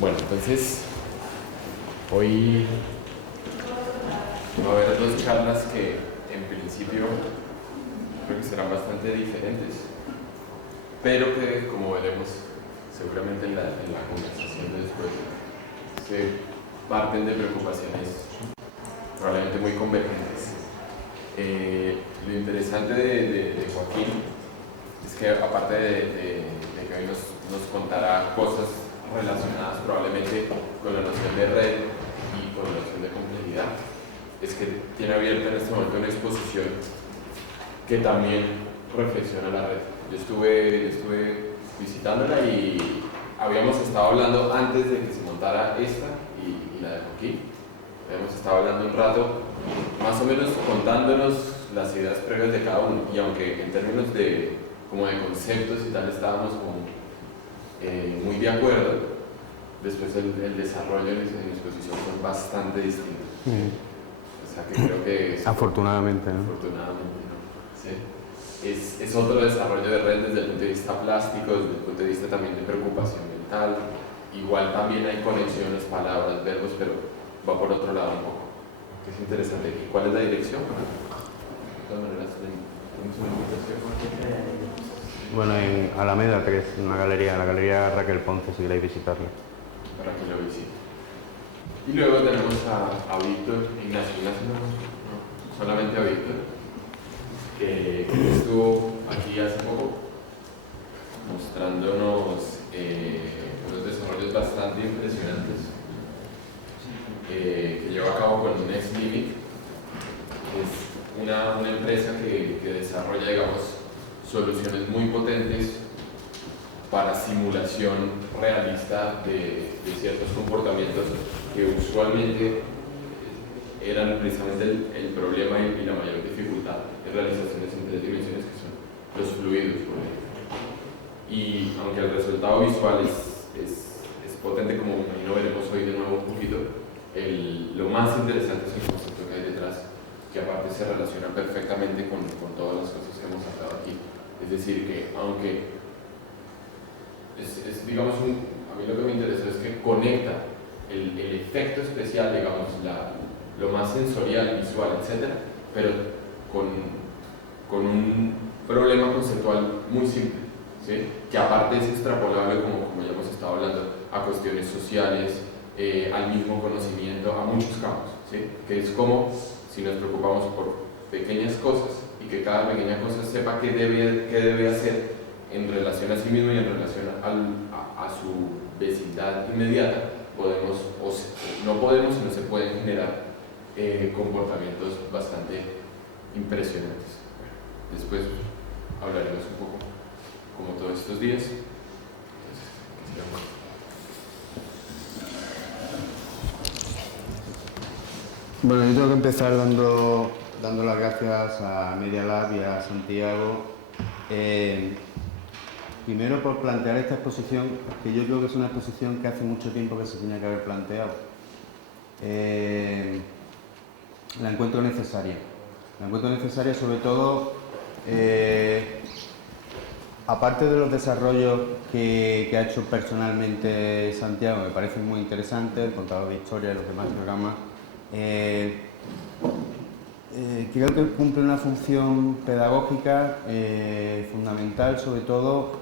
Bueno, entonces hoy va a haber dos charlas que en principio creo que serán bastante diferentes, pero que, como veremos seguramente en la conversación de después, se parten de preocupaciones probablemente muy convergentes. Lo interesante de Joaquín es que, aparte de que hoy nos contará cosas relacionadas probablemente con la noción de red y con la noción de complejidad, es que tiene abierta en este momento una exposición que también reflexiona la red. Yo estuve visitándola y habíamos estado hablando antes de que se montara esta y la de Joaquín. Habíamos estado hablando un rato, más o menos contándonos las ideas previas de cada uno, y aunque en términos de conceptos y tal estábamos muy de acuerdo, después el desarrollo en la exposición fue bastante distinto. O sea que creo que afortunadamente, ¿no? Afortunadamente, ¿no? ¿Sí? Es otro desarrollo de red desde el punto de vista plástico, desde el punto de vista también de preocupación mental. Igual también hay conexiones, palabras, verbos, pero va por otro lado un poco, que es interesante. ¿Y cuál es la dirección? De todas maneras, ¿tenemos una invitación? Bueno, en Alameda 3, una galería, la galería Raquel Ponce, si queréis visitarla. Para que lo visite. Y luego tenemos a Víctor Ignacio, no, solamente a Víctor, que estuvo aquí hace poco mostrándonos unos desarrollos bastante impresionantes que lleva a cabo con NextLimit. Es una empresa que desarrolla, digamos, soluciones muy potentes para simulación realista de ciertos comportamientos que usualmente eran precisamente el problema y la mayor dificultad de realizaciones en 3 dimensiones, que son los fluidos, por ejemplo. Y aunque el resultado visual es potente, como lo veremos hoy de nuevo un poquito, lo más interesante es el concepto que hay detrás, que aparte se relaciona perfectamente con todas las cosas que hemos hablado aquí. Es decir, que aunque digamos, a mí lo que me interesó es que conecta el efecto especial, digamos, lo más sensorial, visual, etc., pero con un problema conceptual muy simple, ¿sí? Que aparte es extrapolable, como ya hemos estado hablando, a cuestiones sociales, al mismo conocimiento, a muchos campos, ¿sí? Que es como si nos preocupamos por pequeñas cosas y que cada pequeña cosa sepa qué debe hacer en relación a sí mismo y en relación a su vecindad inmediata, no se pueden generar comportamientos bastante impresionantes. Bueno, después hablaremos un poco como todos estos días. Bueno, yo tengo que empezar dando las gracias a Media Lab y a Santiago. Primero por plantear esta exposición, que yo creo que es una exposición que hace mucho tiempo que se tenía que haber planteado. La encuentro necesaria. La encuentro necesaria sobre todo, aparte de los desarrollos que ha hecho personalmente Santiago, me parece muy interesante, el contador de historia y los demás programas. Creo que cumple una función pedagógica fundamental, sobre todo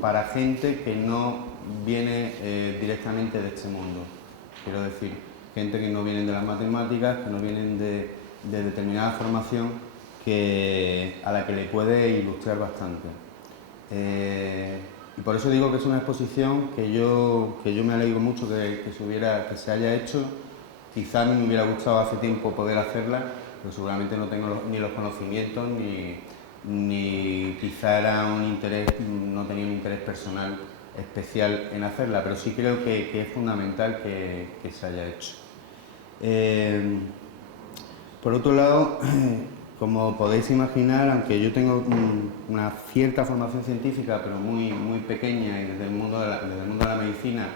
para gente que no viene directamente de este mundo. Quiero decir, gente que no viene de las matemáticas, que no vienen de determinada formación, a la que le puede ilustrar bastante. Y por eso digo que es una exposición que yo me alegro mucho que se haya hecho. Quizá a mí me hubiera gustado hace tiempo poder hacerla, pero seguramente no tengo ni los conocimientos ni quizá no tenía un interés personal especial en hacerla, pero sí creo que es fundamental que se haya hecho. Por otro lado, como podéis imaginar, aunque yo tengo una cierta formación científica, pero muy, muy pequeña, y desde el mundo de la medicina,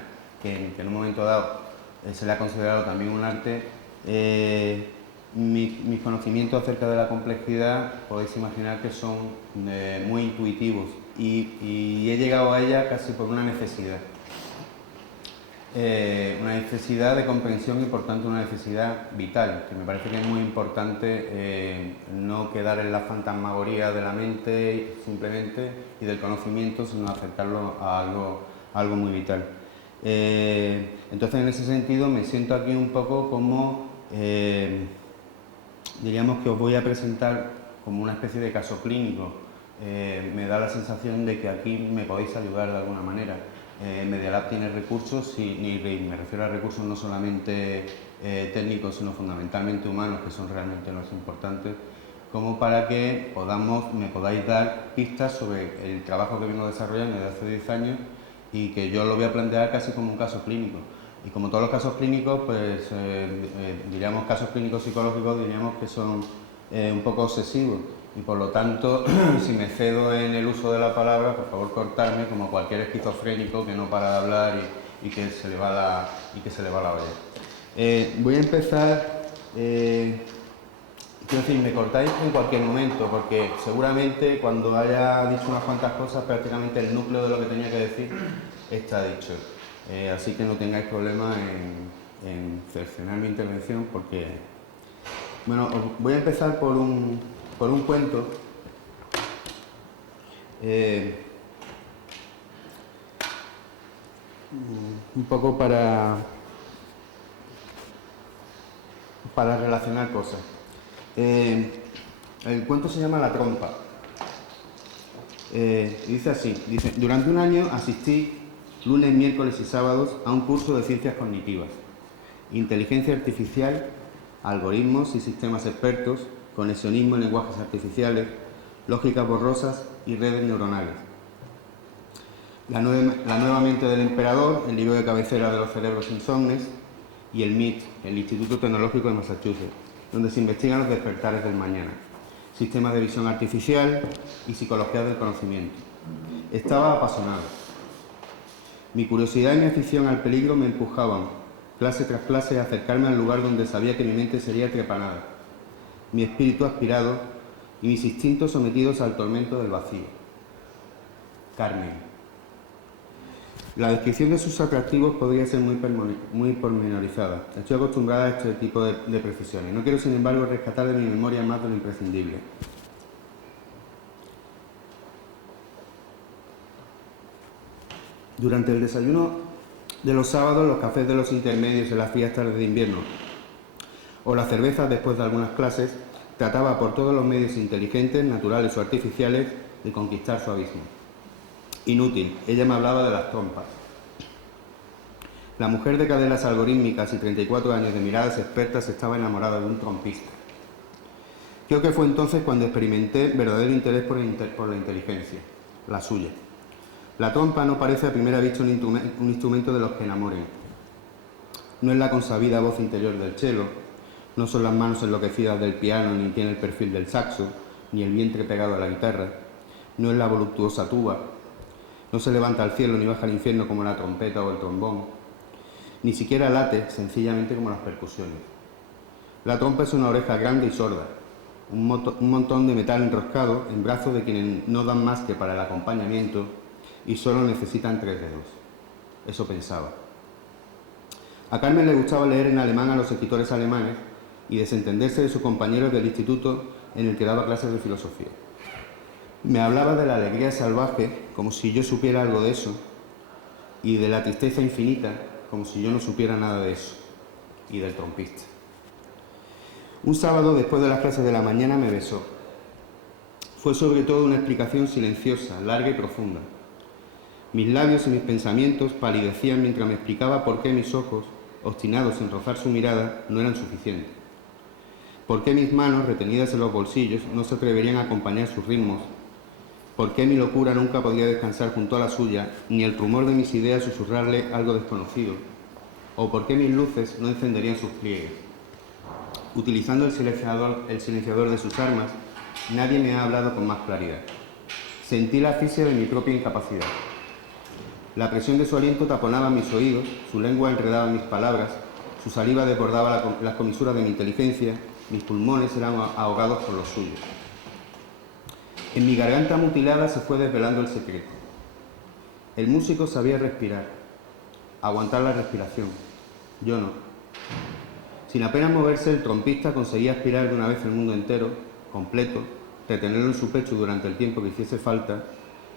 que en un momento dado se le ha considerado también un arte, mis conocimientos acerca de la complejidad podéis imaginar que son muy intuitivos y he llegado a ella casi por una necesidad. una necesidad de comprensión y por tanto una necesidad vital, que me parece que es muy importante no quedar en la fantasmagoría de la mente simplemente y del conocimiento, sino acercarlo a algo muy vital. Entonces, en ese sentido, me siento aquí un poco como, diríamos que os voy a presentar como una especie de caso clínico. Me da la sensación de que aquí me podéis ayudar de alguna manera. Media Lab tiene recursos, y me refiero a recursos no solamente técnicos, sino fundamentalmente humanos, que son realmente los importantes, como para que me podáis dar pistas sobre el trabajo que vengo desarrollando desde hace 10 años y que yo lo voy a plantear casi como un caso clínico. Y como todos los casos clínicos, pues diríamos casos clínicos psicológicos, diríamos que son un poco obsesivos. Y por lo tanto, si me cedo en el uso de la palabra, por favor cortarme como cualquier esquizofrénico que no para de hablar y que se le va la olla. Voy a empezar, quiero decir, me cortáis en cualquier momento, porque seguramente cuando haya dicho unas cuantas cosas, prácticamente el núcleo de lo que tenía que decir está dicho. Así que no tengáis problema en cercenar mi intervención, porque... Bueno, voy a empezar por un cuento un poco para relacionar cosas. El cuento se llama La trompa. Dice así, durante un año asistí lunes, miércoles y sábados a un curso de ciencias cognitivas, inteligencia artificial, algoritmos y sistemas expertos, conexionismo en lenguajes artificiales, lógicas borrosas y redes neuronales. La nueva mente del emperador, el libro de cabecera de los cerebros insomnes, y el MIT, el Instituto Tecnológico de Massachusetts, donde se investigan los despertares del mañana, sistemas de visión artificial y psicología del conocimiento. Estaba apasionado. Mi curiosidad y mi afición al peligro me empujaban, clase tras clase, a acercarme al lugar donde sabía que mi mente sería trepanada, mi espíritu aspirado y mis instintos sometidos al tormento del vacío. Carmen. La descripción de sus atractivos podría ser muy pormenorizada. Estoy acostumbrada a este tipo de precisiones. No quiero, sin embargo, rescatar de mi memoria más de lo imprescindible. Durante el desayuno de los sábados, los cafés de los intermedios en las frías tardes de invierno o la cerveza después de algunas clases, trataba por todos los medios inteligentes, naturales o artificiales de conquistar su abismo. Inútil, ella me hablaba de las trompas. La mujer de caderas algorítmicas y 34 años de miradas expertas estaba enamorada de un trompista. Creo que fue entonces cuando experimenté verdadero interés por la inteligencia, la suya. La trompa no parece a primera vista un instrumento de los que enamoren. No es la consabida voz interior del cello, no son las manos enloquecidas del piano, ni tiene el perfil del saxo, ni el vientre pegado a la guitarra, no es la voluptuosa tuba, no se levanta al cielo ni baja al infierno como la trompeta o el trombón, ni siquiera late sencillamente como las percusiones. La trompa es una oreja grande y sorda, un montón de metal enroscado en brazos de quienes no dan más que para el acompañamiento y solo necesitan 3 dedos. Eso pensaba. A Carmen le gustaba leer en alemán a los escritores alemanes y desentenderse de sus compañeros del instituto en el que daba clases de filosofía. Me hablaba de la alegría salvaje como si yo supiera algo de eso, y de la tristeza infinita como si yo no supiera nada de eso, y del trompista. Un sábado, después de las clases de la mañana, me besó. Fue sobre todo una explicación silenciosa, larga y profunda. Mis labios y mis pensamientos palidecían mientras me explicaba por qué mis ojos, obstinados en rozar su mirada, no eran suficientes. ¿Por qué mis manos, retenidas en los bolsillos, no se atreverían a acompañar sus ritmos? ¿Por qué mi locura nunca podía descansar junto a la suya, ni el rumor de mis ideas susurrarle algo desconocido? ¿O por qué mis luces no encenderían sus pliegues? Utilizando el silenciador de sus armas, nadie me ha hablado con más claridad. Sentí la asfixia de mi propia incapacidad. La presión de su aliento taponaba mis oídos, su lengua enredaba mis palabras, su saliva desbordaba las comisuras de mi inteligencia, mis pulmones eran ahogados por los suyos. En mi garganta mutilada se fue desvelando el secreto. El músico sabía respirar. aguantar la respiración. Yo no. Sin apenas moverse, el trompista conseguía aspirar de una vez el mundo entero, completo, retenerlo en su pecho durante el tiempo que hiciese falta,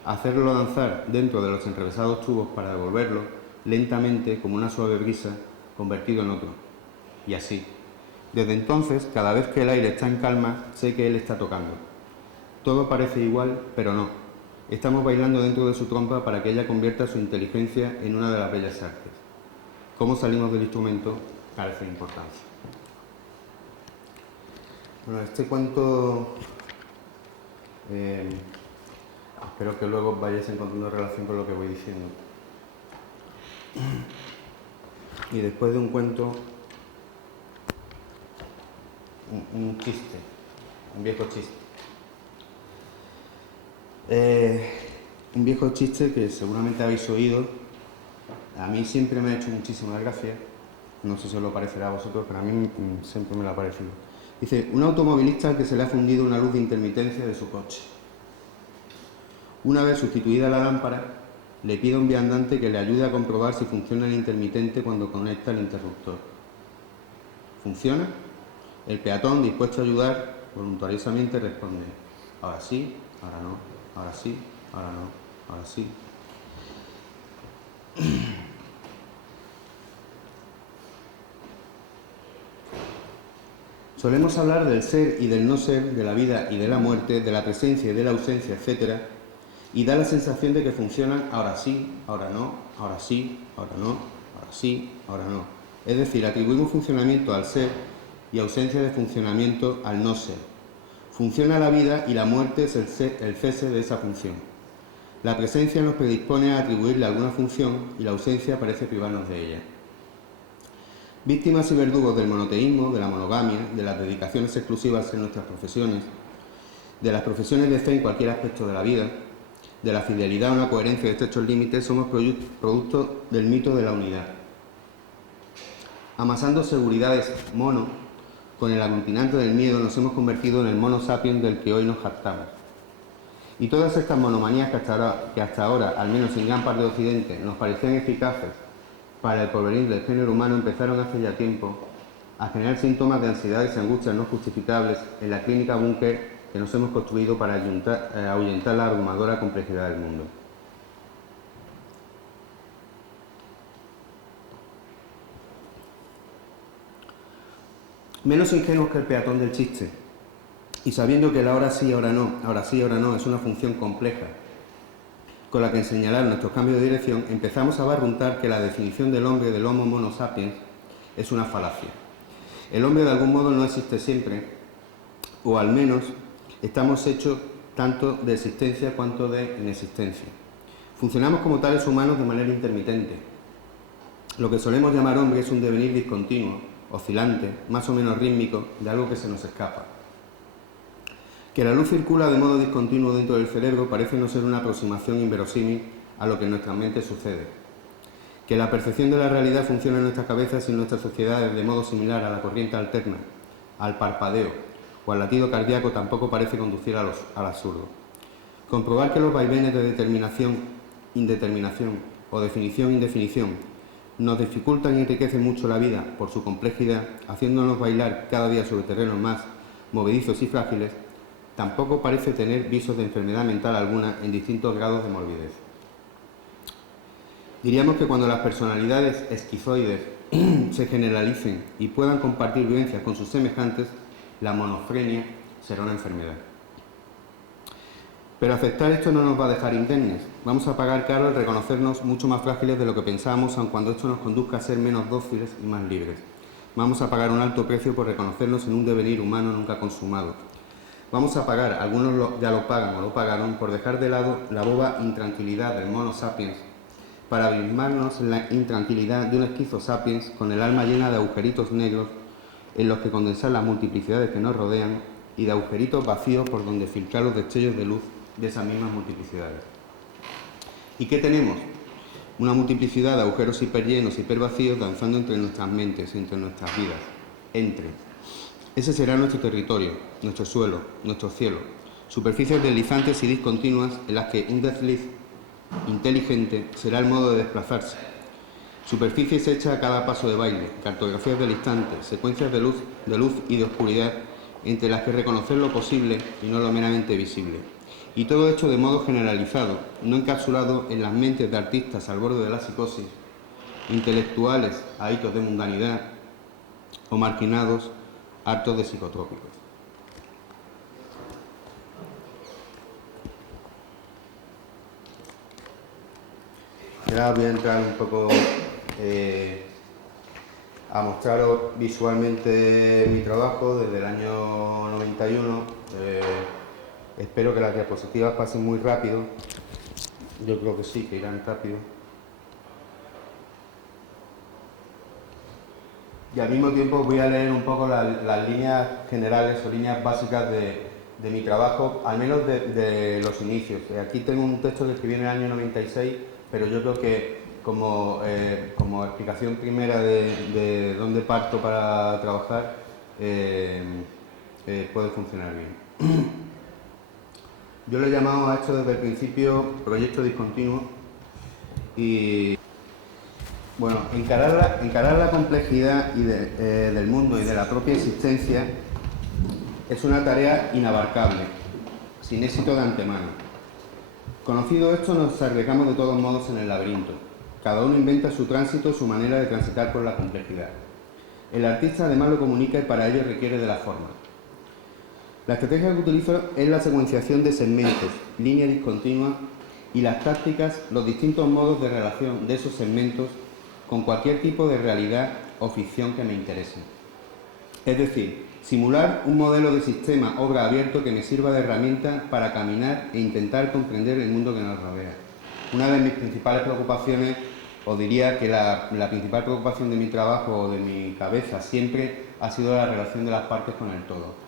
hacerlo danzar dentro de los enrevesados tubos para devolverlo, lentamente, como una suave brisa, convertido en otro. Y así. Desde entonces, cada vez que el aire está en calma, sé que él está tocando. Todo parece igual, pero no. Estamos bailando dentro de su trompa para que ella convierta su inteligencia en una de las bellas artes. Cómo salimos del instrumento carece de importancia. Bueno, este cuento espero que luego vayáis encontrando relación con lo que voy diciendo. Y después de un cuento, un chiste, un viejo chiste. Un viejo chiste que seguramente habéis oído. A mí siempre me ha hecho muchísima gracia. No sé si os lo parecerá a vosotros, pero a mí siempre me lo ha parecido. Dice, un automovilista al que se le ha fundido una luz de intermitencia de su coche. Una vez sustituida la lámpara, le pide a un viandante que le ayude a comprobar si funciona el intermitente cuando conecta el interruptor. ¿Funciona? El peatón, dispuesto a ayudar, voluntariosamente responde, ahora sí, ahora no, ahora sí, ahora no, ahora sí. Solemos hablar del ser y del no ser, de la vida y de la muerte, de la presencia y de la ausencia, etc. Y da la sensación de que funcionan ahora sí, ahora no, ahora sí, ahora no, ahora sí, ahora no. Es decir, atribuimos funcionamiento al ser y ausencia de funcionamiento al no ser. Funciona la vida y la muerte es el cese de esa función. La presencia nos predispone a atribuirle alguna función y la ausencia parece privarnos de ella. Víctimas y verdugos del monoteísmo, de la monogamia, de las dedicaciones exclusivas en nuestras profesiones, de las profesiones de fe en cualquier aspecto de la vida, de la fidelidad a una coherencia de estrechos límites, somos producto del mito de la unidad. Amasando seguridades mono, con el aglutinante del miedo nos hemos convertido en el mono sapiens del que hoy nos jactamos. Y todas estas monomanías que hasta ahora, al menos en gran parte de Occidente, nos parecían eficaces para el porvenir del género humano, empezaron hace ya tiempo a generar síntomas de ansiedades y angustias no justificables en la clínica búnker que nos hemos construido para ahuyentar la abrumadora complejidad del mundo. Menos ingenuos que el peatón del chiste, y sabiendo que el ahora sí, ahora no, ahora sí, ahora no es una función compleja con la que señalar nuestros cambios de dirección, empezamos a barruntar que la definición del hombre, del Homo mono sapiens, es una falacia. El hombre de algún modo no existe siempre, o al menos estamos hechos tanto de existencia cuanto de inexistencia. Funcionamos como tales humanos de manera intermitente. Lo que solemos llamar hombre es un devenir discontinuo, oscilante, más o menos rítmico, de algo que se nos escapa. Que la luz circula de modo discontinuo dentro del cerebro parece no ser una aproximación inverosímil a lo que en nuestra mente sucede. Que la percepción de la realidad funciona en nuestras cabezas y en nuestras sociedades de modo similar a la corriente alterna, al parpadeo o al latido cardíaco tampoco parece conducir al absurdo. Comprobar que los vaivenes de determinación, indeterminación o definición-indefinición nos dificultan y enriquecen mucho la vida por su complejidad, haciéndonos bailar cada día sobre terrenos más movedizos y frágiles, tampoco parece tener visos de enfermedad mental alguna en distintos grados de morbidez. Diríamos que cuando las personalidades esquizoides se generalicen y puedan compartir vivencias con sus semejantes, la monofrenia será una enfermedad. Pero aceptar esto no nos va a dejar indemnes. Vamos a pagar caro el reconocernos mucho más frágiles de lo que pensábamos, aun cuando esto nos conduzca a ser menos dóciles y más libres. Vamos a pagar un alto precio por reconocernos en un devenir humano nunca consumado. Vamos a pagar, algunos ya lo pagan o lo pagaron, por dejar de lado la boba intranquilidad del mono sapiens para abismarnos en la intranquilidad de un esquizo sapiens con el alma llena de agujeritos negros en los que condensar las multiplicidades que nos rodean y de agujeritos vacíos por donde filtrar los destellos de luz de esas mismas multiplicidades. ¿Y qué tenemos? Una multiplicidad de agujeros hiperllenos, hipervacíos danzando entre nuestras mentes, entre nuestras vidas, Ese será nuestro territorio, nuestro suelo, nuestro cielo, superficies deslizantes y discontinuas en las que un desliz inteligente será el modo de desplazarse. Superficies hechas a cada paso de baile, cartografías del instante, secuencias de luz y de oscuridad, entre las que reconocer lo posible y no lo meramente visible. Y todo hecho de modo generalizado, no encapsulado en las mentes de artistas al borde de la psicosis, intelectuales a hitos de mundanidad o marginados hartos de psicotrópicos. Ahora voy a entrar un poco a mostraros visualmente mi trabajo desde el año 91. Espero que las diapositivas pasen muy rápido. Yo creo que sí, que irán rápido. Y al mismo tiempo voy a leer un poco las líneas generales o líneas básicas de mi trabajo, al menos de los inicios. Aquí tengo un texto que escribí en el año 96, pero yo creo que como explicación primera de dónde parto para trabajar, puede funcionar bien. Yo lo he llamado a esto desde el principio proyecto discontinuo y, bueno, encarar la complejidad del mundo y de la propia existencia es una tarea inabarcable, sin éxito de antemano. Conocido esto, nos arriesgamos de todos modos en el laberinto. Cada uno inventa su tránsito, su manera de transitar por la complejidad. El artista además lo comunica y para ello requiere de la forma. La estrategia que utilizo es la secuenciación de segmentos, líneas discontinuas y las tácticas, los distintos modos de relación de esos segmentos con cualquier tipo de realidad o ficción que me interese. Es decir, simular un modelo de sistema obra abierto que me sirva de herramienta para caminar e intentar comprender el mundo que nos rodea. Una de mis principales preocupaciones, os diría que la principal preocupación de mi trabajo o de mi cabeza siempre ha sido la relación de las partes con el todo.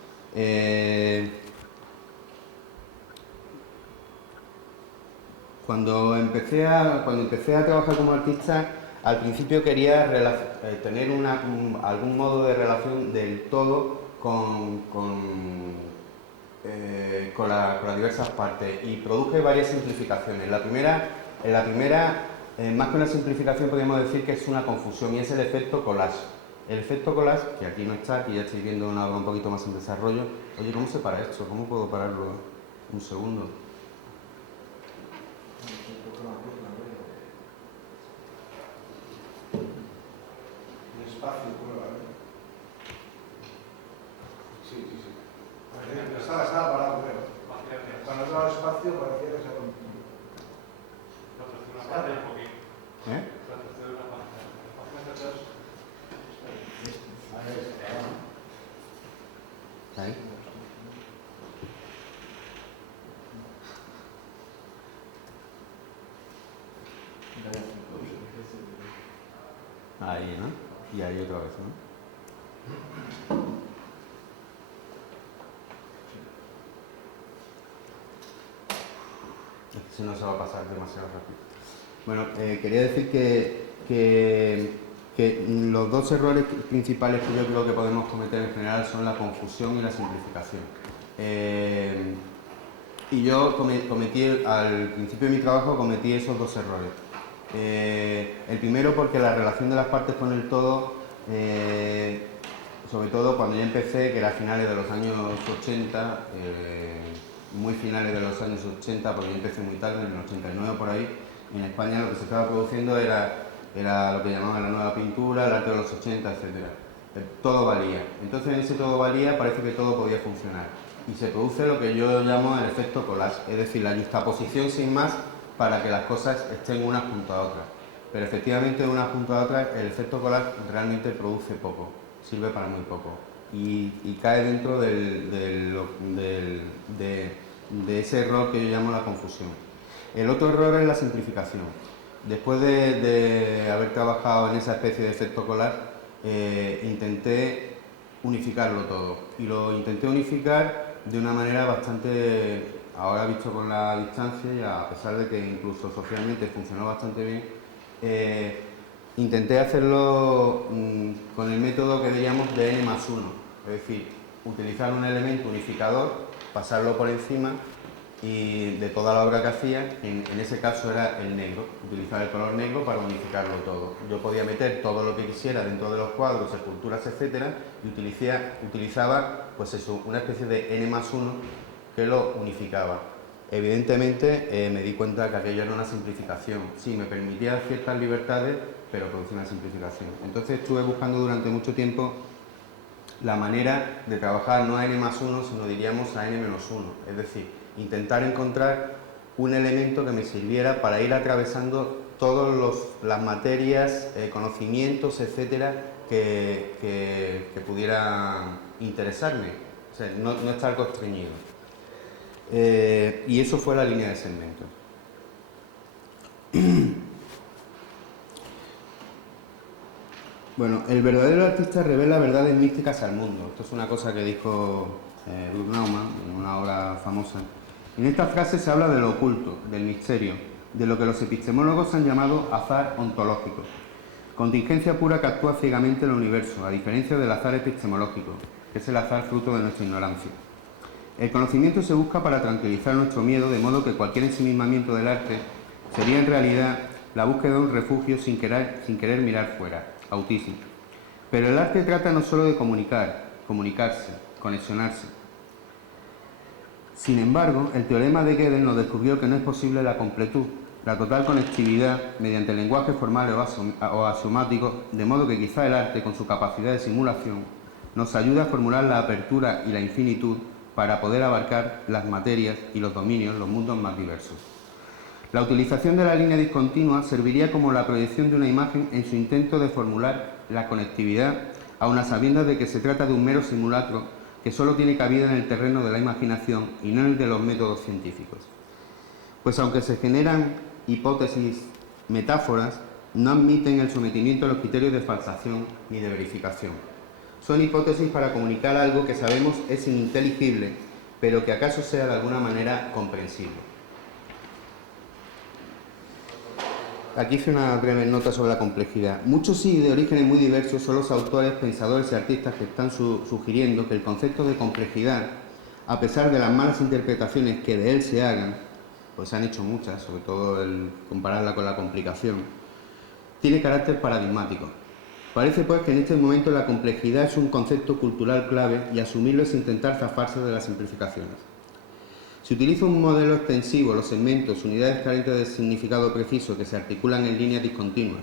Cuando empecé a trabajar como artista, al principio quería tener algún modo de relación del todo con las diversas partes y produje varias simplificaciones. En la primera, más que una simplificación, podríamos decir que es una confusión y es el efecto collage. El efecto collage, que aquí no está, aquí ya estoy viendo una obra un poquito más en desarrollo. Oye, ¿cómo se para esto? ¿Cómo puedo pararlo? Un segundo. Un espacio, sí. Estaba parado, creo. Cuando daba espacio parecía que se rompía. Ahí. Ahí, ¿no? Y ahí otra vez, ¿no? Si no se va a pasar demasiado rápido. Bueno, quería decir que los dos errores principales que yo creo que podemos cometer en general son la confusión y la simplificación. Y yo al principio de mi trabajo cometí esos dos errores. El primero porque la relación de las partes con el todo, sobre todo cuando yo empecé, que era a finales de los años 80, muy finales de los años 80, porque yo empecé muy tarde, en el 89 por ahí, en España lo que se estaba produciendo era lo que llamaban la nueva pintura, el arte de los 80, etc. Todo valía. Entonces en ese todo valía parece que todo podía funcionar. Y se produce lo que yo llamo el efecto collage, es decir, la juxtaposición sin más para que las cosas estén unas junto a otras. Pero efectivamente de una junto a otra el efecto collage realmente produce poco, sirve para muy poco. Y cae dentro de ese error que yo llamo la confusión. El otro error es la simplificación. Después de haber trabajado en esa especie de efecto collage, intenté unificarlo todo. Y lo intenté unificar de una manera bastante, ahora visto con la distancia y a pesar de que incluso socialmente funcionó bastante bien, intenté hacerlo con el método que diríamos de n+1, es decir, utilizar un elemento unificador, pasarlo por encima y de toda la obra que hacía, en ese caso era el negro, utilizar el color negro para unificarlo todo. Yo podía meter todo lo que quisiera dentro de los cuadros, esculturas, etcétera, y utilizaba pues eso, una especie de n+1 que lo unificaba. Evidentemente me di cuenta que aquello era una simplificación. Sí, me permitía ciertas libertades, pero producía una simplificación. Entonces estuve buscando durante mucho tiempo la manera de trabajar no a n+1, sino diríamos a n-1, es decir, intentar encontrar un elemento que me sirviera para ir atravesando todas las materias, conocimientos, etcétera, que pudiera interesarme, o sea, no estar constreñido. Y eso fue la línea de segmentos. Bueno, el verdadero artista revela verdades místicas al mundo. Esto es una cosa que dijo Ludwig Naumann en una obra famosa. En esta frase se habla de lo oculto, del misterio, de lo que los epistemólogos han llamado azar ontológico, contingencia pura que actúa ciegamente en el universo, a diferencia del azar epistemológico, que es el azar fruto de nuestra ignorancia. El conocimiento se busca para tranquilizar nuestro miedo, de modo que cualquier ensimismamiento del arte sería en realidad la búsqueda de un refugio sin querer mirar fuera, autismo. Pero el arte trata no solo de comunicarse, conexionarse. Sin embargo, el teorema de Gödel nos descubrió que no es posible la completud, la total conectividad mediante lenguajes formales o axiomáticos, de modo que quizá el arte, con su capacidad de simulación, nos ayude a formular la apertura y la infinitud para poder abarcar las materias y los dominios, los mundos más diversos. La utilización de la línea discontinua serviría como la proyección de una imagen en su intento de formular la conectividad, aun a sabiendas de que se trata de un mero simulacro que solo tiene cabida en el terreno de la imaginación y no en el de los métodos científicos. Pues aunque se generan hipótesis, metáforas, no admiten el sometimiento a los criterios de falsación ni de verificación. Son hipótesis para comunicar algo que sabemos es ininteligible, pero que acaso sea de alguna manera comprensible. Aquí hice una breve nota sobre la complejidad. Muchos y de orígenes muy diversos son los autores, pensadores y artistas que están sugiriendo que el concepto de complejidad, a pesar de las malas interpretaciones que de él se hagan, pues se han hecho muchas, sobre todo el compararla con la complicación, tiene carácter paradigmático. Parece pues que en este momento la complejidad es un concepto cultural clave y asumirlo es intentar zafarse de las simplificaciones. Si utilizo un modelo extensivo, los segmentos, unidades carentes de significado preciso que se articulan en líneas discontinuas,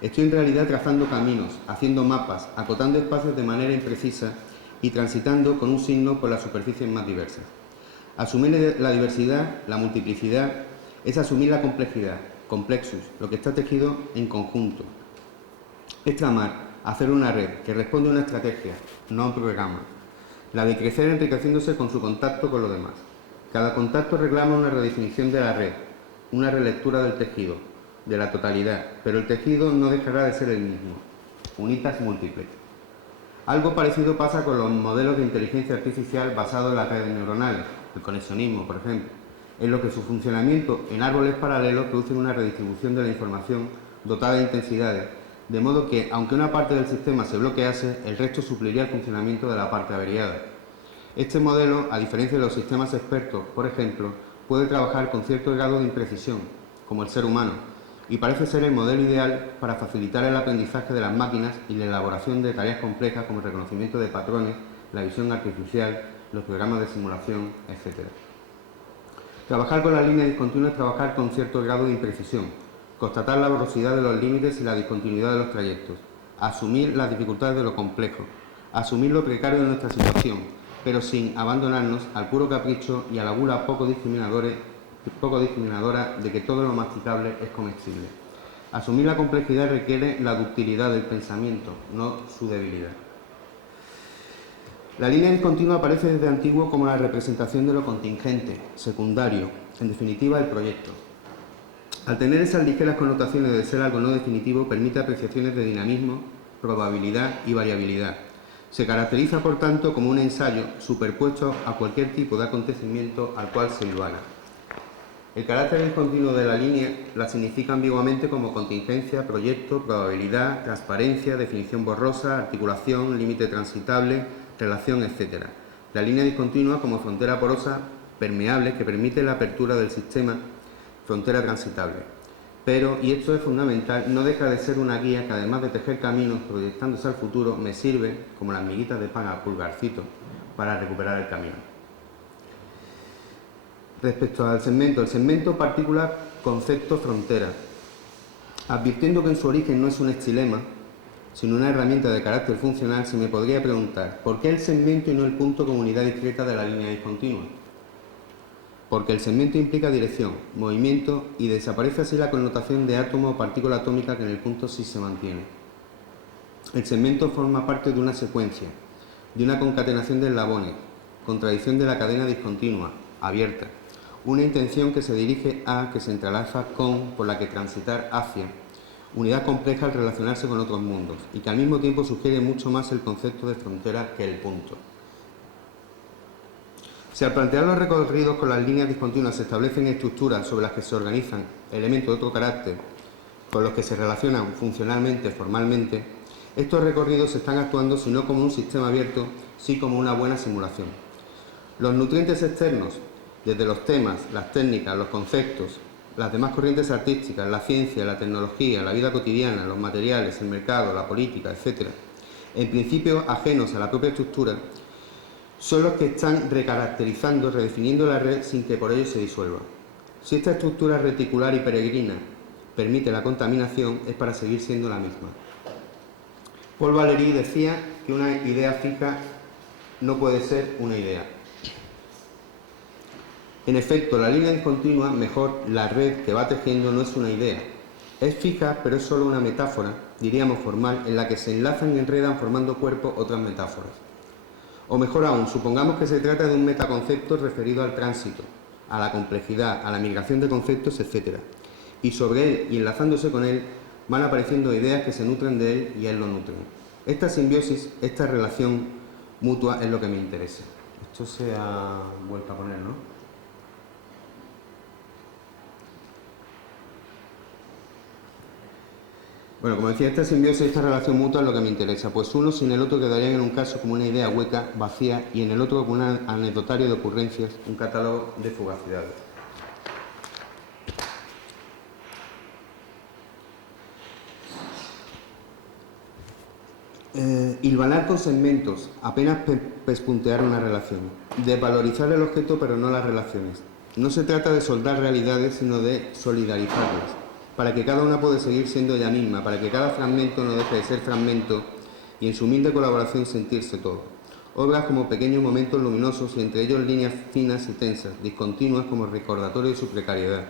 estoy en realidad trazando caminos, haciendo mapas, acotando espacios de manera imprecisa y transitando con un signo por las superficies más diversas. Asumir la diversidad, la multiplicidad, es asumir la complejidad, complexus, lo que está tejido en conjunto. Es tramar, hacer una red que responde a una estrategia, no a un programa. La de crecer enriqueciéndose con su contacto con lo demás. Cada contacto reclama una redefinición de la red, una relectura del tejido, de la totalidad, pero el tejido no dejará de ser el mismo. Unitas múltiples. Algo parecido pasa con los modelos de inteligencia artificial basados en las redes neuronales, el conexionismo, por ejemplo, en lo que su funcionamiento en árboles paralelos produce una redistribución de la información dotada de intensidades, de modo que, aunque una parte del sistema se bloquease, el resto supliría el funcionamiento de la parte averiada. Este modelo, a diferencia de los sistemas expertos, por ejemplo, puede trabajar con cierto grado de imprecisión, como el ser humano, y parece ser el modelo ideal para facilitar el aprendizaje de las máquinas y la elaboración de tareas complejas como el reconocimiento de patrones, la visión artificial, los programas de simulación, etc. Trabajar con la línea discontinua es trabajar con cierto grado de imprecisión, constatar la borrosidad de los límites y la discontinuidad de los trayectos, asumir las dificultades de lo complejo, asumir lo precario de nuestra situación, pero sin abandonarnos al puro capricho y a la gula poco discriminadora de que todo lo masticable es comestible. Asumir la complejidad requiere la ductilidad del pensamiento, no su debilidad. La línea discontinua aparece desde antiguo como la representación de lo contingente, secundario, en definitiva el proyecto. Al tener esas ligeras connotaciones de ser algo no definitivo, permite apreciaciones de dinamismo, probabilidad y variabilidad. Se caracteriza, por tanto, como un ensayo superpuesto a cualquier tipo de acontecimiento al cual se hilvana. El carácter discontinuo de la línea la significa ambiguamente como contingencia, proyecto, probabilidad, transparencia, definición borrosa, articulación, límite transitable, relación, etc. La línea discontinua como frontera porosa permeables que permiten la apertura del sistema frontera transitable. Pero, y esto es fundamental, no deja de ser una guía que, además de tejer caminos proyectándose al futuro, me sirve, como las miguitas de pan al pulgarcito, para recuperar el camino. Respecto al segmento, el segmento partícula concepto frontera, advirtiendo que en su origen no es un estilema, sino una herramienta de carácter funcional, se me podría preguntar, ¿por qué el segmento y no el punto como unidad discreta de la línea discontinua? Porque el segmento implica dirección, movimiento y desaparece así la connotación de átomo o partícula atómica que en el punto sí se mantiene. El segmento forma parte de una secuencia, de una concatenación de eslabones, contradicción de la cadena discontinua, abierta, una intención que se dirige a, que se entrelaza con, por la que transitar hacia, unidad compleja al relacionarse con otros mundos, y que al mismo tiempo sugiere mucho más el concepto de frontera que el punto. Si al plantear los recorridos con las líneas discontinuas se establecen estructuras sobre las que se organizan elementos de otro carácter, con los que se relacionan funcionalmente, formalmente, estos recorridos se están actuando si no como un sistema abierto, sí como una buena simulación. Los nutrientes externos, desde los temas, las técnicas, los conceptos, las demás corrientes artísticas, la ciencia, la tecnología, la vida cotidiana, los materiales, el mercado, la política, etc., en principio ajenos a la propia estructura, son los que están recaracterizando, redefiniendo la red sin que por ello se disuelva. Si esta estructura reticular y peregrina permite la contaminación, es para seguir siendo la misma. Paul Valéry decía que una idea fija no puede ser una idea. En efecto, la línea discontinua, mejor la red que va tejiendo, no es una idea. Es fija, pero es solo una metáfora, diríamos formal, en la que se enlazan y enredan formando cuerpo otras metáforas. O mejor aún, supongamos que se trata de un metaconcepto referido al tránsito, a la complejidad, a la migración de conceptos, etc. Y sobre él, y enlazándose con él, van apareciendo ideas que se nutren de él y él lo nutren. Esta simbiosis, esta relación mutua es lo que me interesa. Esto se ha vuelto a poner, ¿no? Bueno, como decía, esta simbiosis, esta relación mutua es lo que me interesa, pues uno sin el otro quedarían en un caso como una idea hueca, vacía, y en el otro como un anecdotario de ocurrencias, un catálogo de fugacidades. Hilvanar con segmentos, apenas pespuntear una relación. Desvalorizar el objeto pero no las relaciones. No se trata de soldar realidades, sino de solidarizarlas, para que cada una pueda seguir siendo ella misma, para que cada fragmento no deje de ser fragmento y en su humilde colaboración sentirse todo. Obras como pequeños momentos luminosos y entre ellos líneas finas y tensas, discontinuas como recordatorio de su precariedad,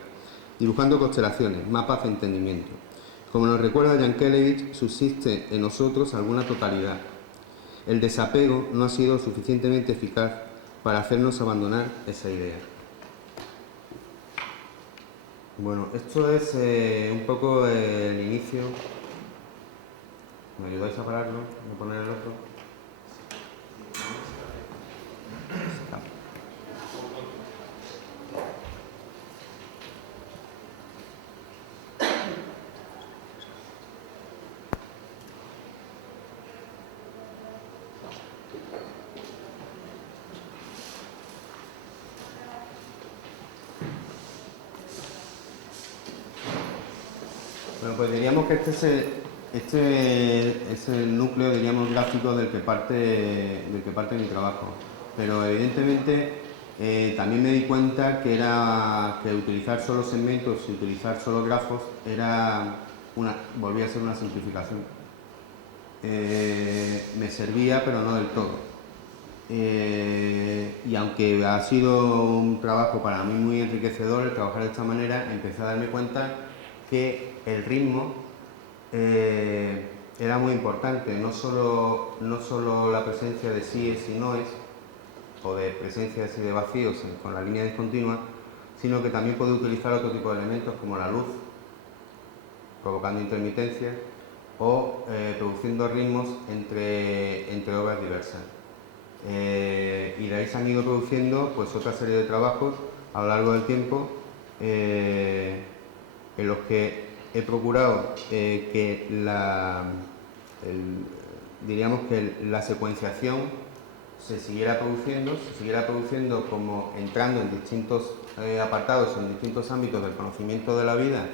dibujando constelaciones, mapas de entendimiento. Como nos recuerda Yankelevich, subsiste en nosotros alguna totalidad. El desapego no ha sido suficientemente eficaz para hacernos abandonar esa idea. Bueno, esto es un poco el inicio. ¿Me ayudáis a pararlo? ¿Me poner el otro? Bueno, pues diríamos que este es el núcleo, diríamos, gráfico del que parte mi trabajo. Pero evidentemente también me di cuenta que utilizar solo segmentos y utilizar solo grafos volvía a ser una simplificación. Me servía, pero no del todo. Y aunque ha sido un trabajo para mí muy enriquecedor el trabajar de esta manera, empecé a darme cuenta que el ritmo era muy importante, no solo la presencia de síes y noes, o de presencias y de vacíos con la línea discontinua, sino que también puede utilizar otro tipo de elementos como la luz, provocando intermitencias, o produciendo ritmos entre obras diversas. Y de ahí se han ido produciendo pues otra serie de trabajos a lo largo del tiempo en los que he procurado diríamos que la secuenciación se siguiera produciendo como entrando en distintos apartados, en distintos ámbitos del conocimiento de la vida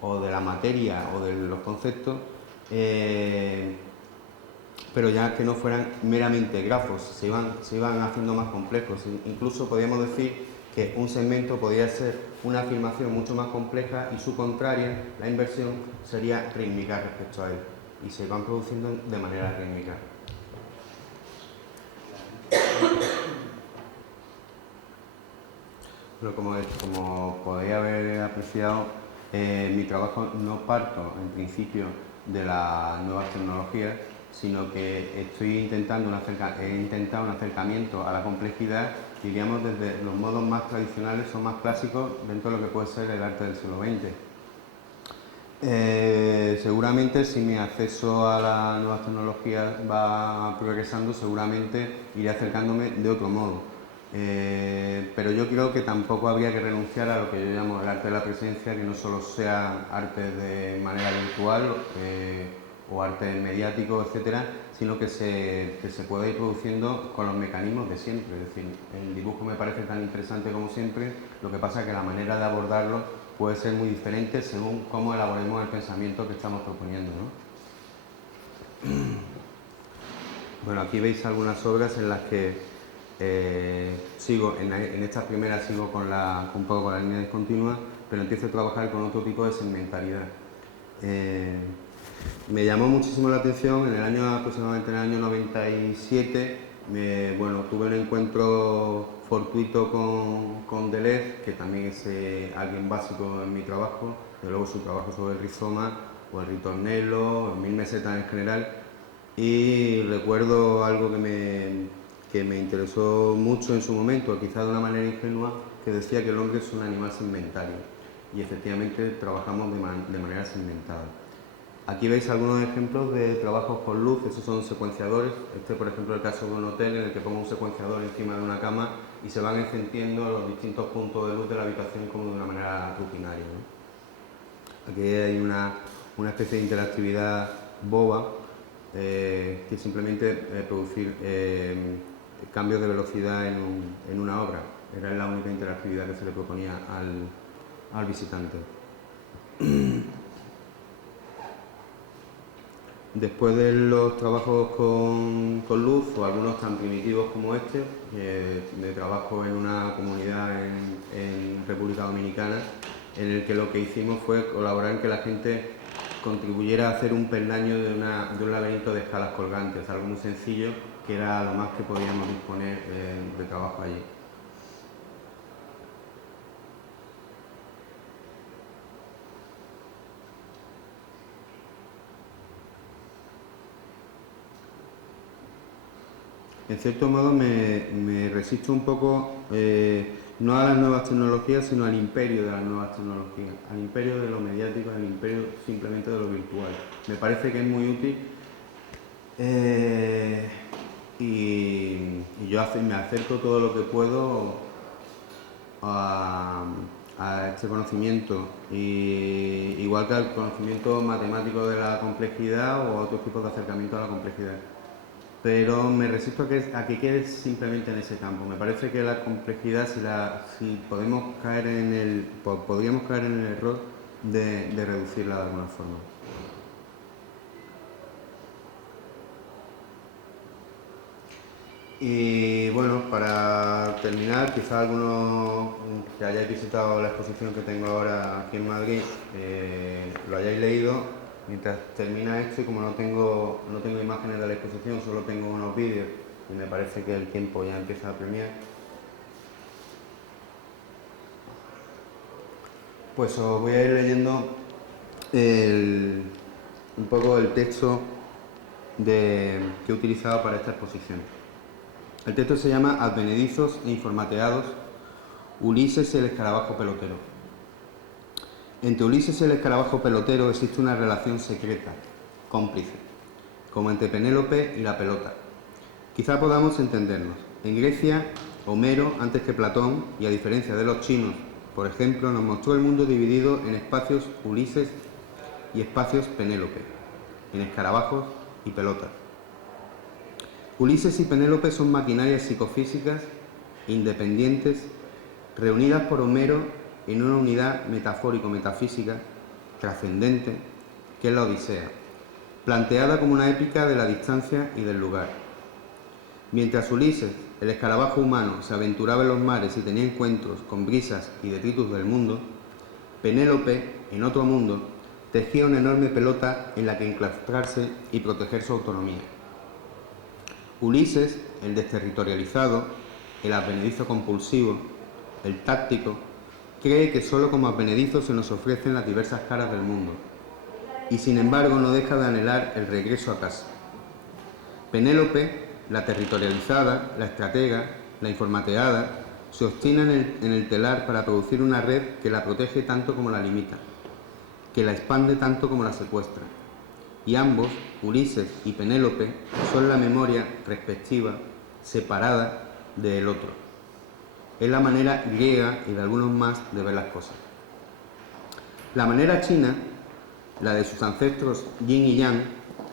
o de la materia o de los conceptos, pero ya que no fueran meramente grafos, se iban haciendo más complejos. Incluso podríamos decir que un segmento podría ser una afirmación mucho más compleja y su contraria, la inversión, sería rítmica respecto a él, y se van produciendo de manera rítmica. Pero como podéis haber apreciado, mi trabajo no parto en principio de las nuevas tecnologías, sino que he intentado un acercamiento a la complejidad, diríamos, desde los modos más tradicionales o más clásicos dentro de lo que puede ser el arte del siglo XX. Seguramente si mi acceso a las nuevas tecnologías va progresando, seguramente iré acercándome de otro modo. Pero yo creo que tampoco habría que renunciar a lo que yo llamo el arte de la presencia, que no solo sea arte de manera virtual o arte mediático, etcétera, sino que se puede ir produciendo con los mecanismos de siempre. Es decir, el dibujo me parece tan interesante como siempre, lo que pasa es que la manera de abordarlo puede ser muy diferente según cómo elaboremos el pensamiento que estamos proponiendo, ¿no? Bueno, aquí veis algunas obras en las que sigo, en estas primeras sigo un poco con la línea discontinua, pero empiezo a trabajar con otro tipo de segmentalidad. Me llamó muchísimo la atención aproximadamente en el año 97, tuve un encuentro fortuito con Deleuze, que también es alguien básico en mi trabajo, de luego su trabajo sobre el rizoma o el ritornello, 1000 mesetas en general, y recuerdo algo que me interesó mucho en su momento, quizá de una manera ingenua, que decía que el hombre es un animal segmentario, y efectivamente trabajamos de manera segmentada. Aquí veis algunos ejemplos de trabajos con luz, esos son secuenciadores. Este, por ejemplo, es el caso de un hotel en el que pongo un secuenciador encima de una cama y se van encendiendo los distintos puntos de luz de la habitación como de una manera rutinaria, ¿no? Aquí hay una especie de interactividad boba, que es simplemente producir cambios de velocidad en una obra. Era la única interactividad que se le proponía al visitante. Después de los trabajos con luz, o algunos tan primitivos como este, de trabajo en una comunidad en República Dominicana, en el que lo que hicimos fue colaborar en que la gente contribuyera a hacer un peldaño de un laberinto de escalas colgantes, algo muy sencillo, que era lo más que podíamos disponer de trabajo allí. En cierto modo me resisto un poco, no a las nuevas tecnologías, sino al imperio de las nuevas tecnologías, al imperio de lo mediático, al imperio simplemente de lo virtual. Me parece que es muy útil y yo me acerco todo lo que puedo a este conocimiento, igual que al conocimiento matemático de la complejidad o a otros tipos de acercamiento a la complejidad. Pero me resisto a que quede simplemente en ese campo. Me parece que la complejidad, si podemos caer podríamos caer en el error de reducirla de alguna forma. Y bueno, para terminar, quizá algunos que hayáis visitado la exposición que tengo ahora aquí en Madrid lo hayáis leído. Mientras termina esto, y como no tengo imágenes de la exposición, solo tengo unos vídeos y me parece que el tiempo ya empieza a apremiar, pues os voy a ir leyendo un poco el texto que he utilizado para esta exposición. El texto se llama Advenedizos e informateados, Ulises y el escarabajo pelotero. Entre Ulises y el escarabajo pelotero existe una relación secreta, cómplice, como entre Penélope y la pelota. Quizá podamos entendernos. En Grecia, Homero, antes que Platón, y a diferencia de los chinos, por ejemplo, nos mostró el mundo dividido en espacios Ulises y espacios Penélope, en escarabajos y pelotas. Ulises y Penélope son maquinarias psicofísicas independientes, reunidas por Homero en una unidad metafórico-metafísica trascendente, que es la Odisea, planteada como una épica de la distancia y del lugar. Mientras Ulises, el escarabajo humano, se aventuraba en los mares y tenía encuentros con brisas y detritus del mundo, Penélope, en otro mundo, tejía una enorme pelota en la que enclaustrarse y proteger su autonomía. Ulises, el desterritorializado, el advenedizo compulsivo, el táctico, cree que solo como advenedizos se nos ofrecen las diversas caras del mundo, y sin embargo no deja de anhelar el regreso a casa. Penélope, la territorializada, la estratega, la informateada, se obstina en el telar para producir una red que la protege tanto como la limita, que la expande tanto como la secuestra. Y ambos, Ulises y Penélope, son la memoria respectiva, separada del otro. Es la manera griega y de algunos más de ver las cosas. La manera china, la de sus ancestros yin y yang,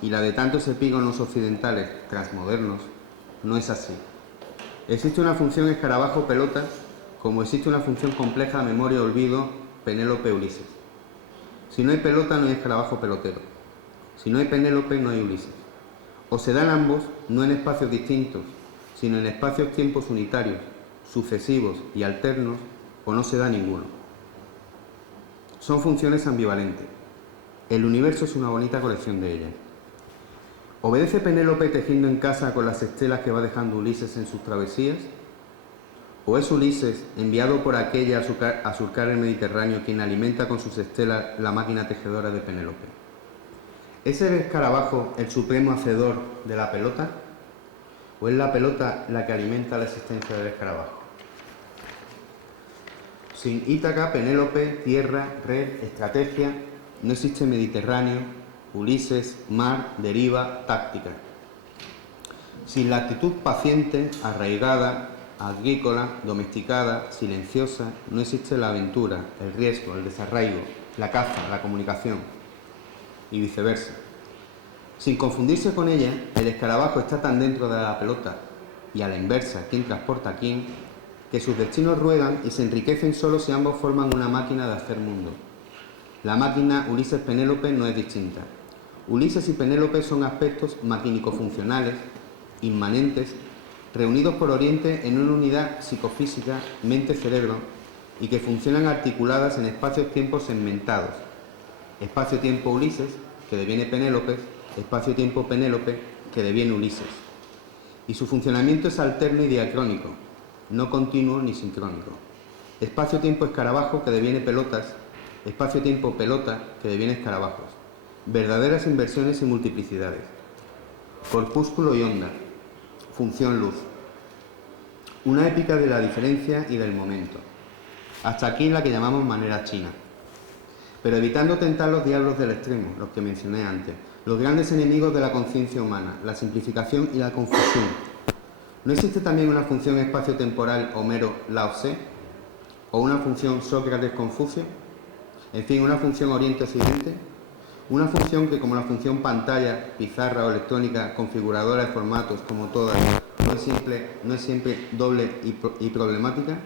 y la de tantos epígonos occidentales transmodernos, no es así. Existe una función escarabajo-pelota, como existe una función compleja memoria-olvido Penélope-Ulises. Si no hay pelota, no hay escarabajo pelotero. Si no hay Penélope, no hay Ulises. O se dan ambos, no en espacios distintos, sino en espacios-tiempos unitarios, sucesivos y alternos, o no se da ninguno. Son funciones ambivalentes. El universo es una bonita colección de ellas. ¿Obedece Penélope tejiendo en casa con las estelas que va dejando Ulises en sus travesías? ¿O es Ulises, enviado por aquella a surcar el Mediterráneo, quien alimenta con sus estelas la máquina tejedora de Penélope? ¿Es el escarabajo el supremo hacedor de la pelota? ¿O es la pelota la que alimenta la existencia del escarabajo? Sin Ítaca, Penélope, tierra, red, estrategia, no existe Mediterráneo, Ulises, mar, deriva, táctica. Sin la actitud paciente, arraigada, agrícola, domesticada, silenciosa, no existe la aventura, el riesgo, el desarraigo, la caza, la comunicación, y viceversa. Sin confundirse con ella, el escarabajo está tan dentro de la pelota, y a la inversa, quién transporta a quién, que sus destinos ruedan y se enriquecen solo si ambos forman una máquina de hacer mundo. La máquina Ulises-Penélope no es distinta. Ulises y Penélope son aspectos maquínico-funcionales, inmanentes, reunidos por Oriente en una unidad psicofísica, mente-cerebro, y que funcionan articuladas en espacios-tiempos segmentados. Espacio-tiempo Ulises, que deviene Penélope, espacio-tiempo Penélope, que deviene Ulises. Y su funcionamiento es alterno y diacrónico, no continuo ni sincrónico. Espacio-tiempo escarabajo, que deviene pelotas, espacio-tiempo pelota, que deviene escarabajos. Verdaderas inversiones y multiplicidades. Corpúsculo y onda. Función luz. Una épica de la diferencia y del momento. Hasta aquí la que llamamos manera china. Pero evitando tentar los diablos del extremo, los que mencioné antes, los grandes enemigos de la conciencia humana, la simplificación y la confusión. ¿No existe también una función espacio-temporal Homero-Lao Tse? ¿O una función Sócrates-Confucio? En fin, una función Oriente-Occidente. Una función que, como la función pantalla, pizarra o electrónica, configuradora de formatos como todas, no es siempre doble y problemática.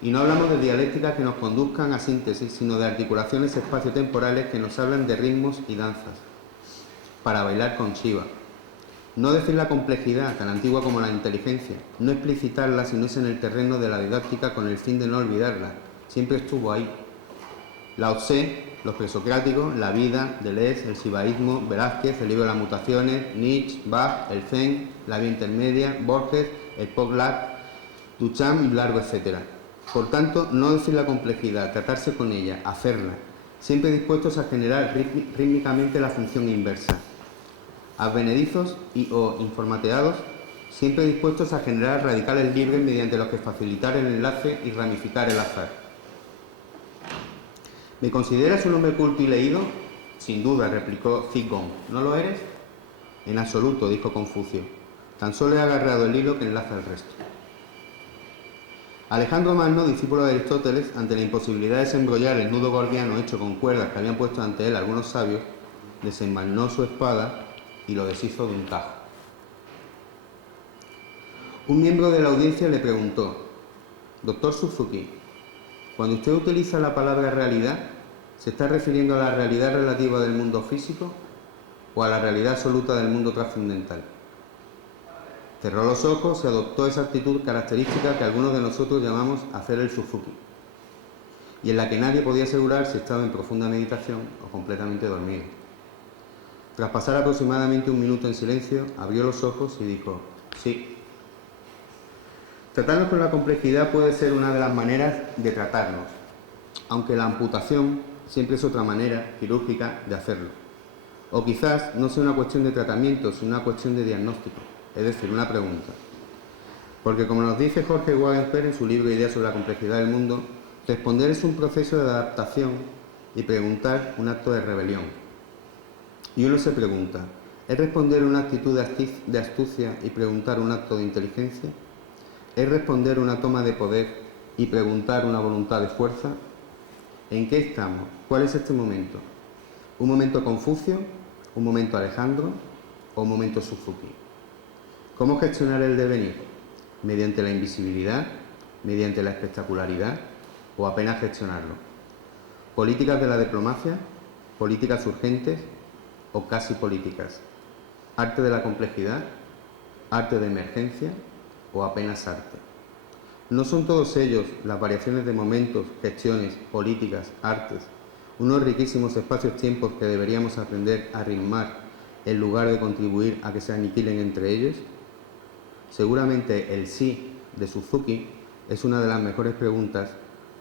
Y no hablamos de dialécticas que nos conduzcan a síntesis, sino de articulaciones espaciotemporales que nos hablan de ritmos y danzas, para bailar con Shiva. No decir la complejidad, tan antigua como la inteligencia, no explicitarla si no es en el terreno de la didáctica con el fin de no olvidarla, siempre estuvo ahí. Lao Tse, los presocráticos, la vida, Deleuze, el shivaísmo, Velázquez, el libro de las mutaciones, Nietzsche, Bach, el Zen, la vía intermedia, Borges, el Poglac, Duchamp y largo etcétera. Por tanto, no decir la complejidad, tratarse con ella, hacerla, siempre dispuestos a generar rítmicamente la función inversa. Advenedizos y o informateados, siempre dispuestos a generar radicales libres mediante los que facilitar el enlace y ramificar el azar. ¿Me consideras un hombre culto y leído? Sin duda, replicó Zigong. ¿No lo eres? En absoluto, dijo Confucio. Tan solo he agarrado el hilo que enlaza el resto. Alejandro Magno, discípulo de Aristóteles, ante la imposibilidad de desembrollar el nudo gordiano hecho con cuerdas que habían puesto ante él algunos sabios, desenvainó su espada y lo deshizo de un tajo. Un miembro de la audiencia le preguntó: Doctor Suzuki, cuando usted utiliza la palabra realidad, ¿se está refiriendo a la realidad relativa del mundo físico o a la realidad absoluta del mundo trascendental? Cerró los ojos y adoptó esa actitud característica que algunos de nosotros llamamos hacer el Suzuki, y en la que nadie podía asegurar si estaba en profunda meditación o completamente dormido. Tras pasar aproximadamente un minuto en silencio, abrió los ojos y dijo: sí. Tratarnos con la complejidad puede ser una de las maneras de tratarnos, aunque la amputación siempre es otra manera quirúrgica de hacerlo. O quizás no sea una cuestión de tratamiento, sino una cuestión de diagnóstico, es decir, una pregunta. Porque como nos dice Jorge Wagenfeld en su libro Ideas sobre la complejidad del mundo, responder es un proceso de adaptación y preguntar un acto de rebelión. Y uno se pregunta, ¿es responder una actitud de astucia y preguntar un acto de inteligencia? ¿Es responder una toma de poder y preguntar una voluntad de fuerza? ¿En qué estamos? ¿Cuál es este momento? ¿Un momento Confucio? ¿Un momento Alejandro? ¿O un momento Suzuki? ¿Cómo gestionar el devenir? ¿Mediante la invisibilidad? ¿Mediante la espectacularidad? ¿O apenas gestionarlo? ¿Políticas de la diplomacia? ¿Políticas urgentes? ¿O casi políticas? ¿Arte de la complejidad? ¿Arte de emergencia? ¿O apenas arte? ¿No son todos ellos, las variaciones de momentos, gestiones, políticas, artes, unos riquísimos espacios-tiempos que deberíamos aprender a ritmar en lugar de contribuir a que se aniquilen entre ellos? Seguramente el sí de Suzuki es una de las mejores preguntas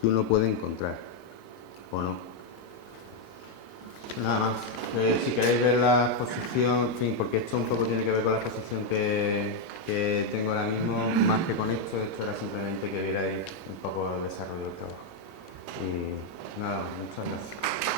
que uno puede encontrar, ¿o no? Nada más. Si queréis ver la exposición, en fin, porque esto un poco tiene que ver con la exposición que tengo ahora mismo, más que con esto era simplemente que vierais un poco el desarrollo del trabajo. Y nada más, muchas gracias.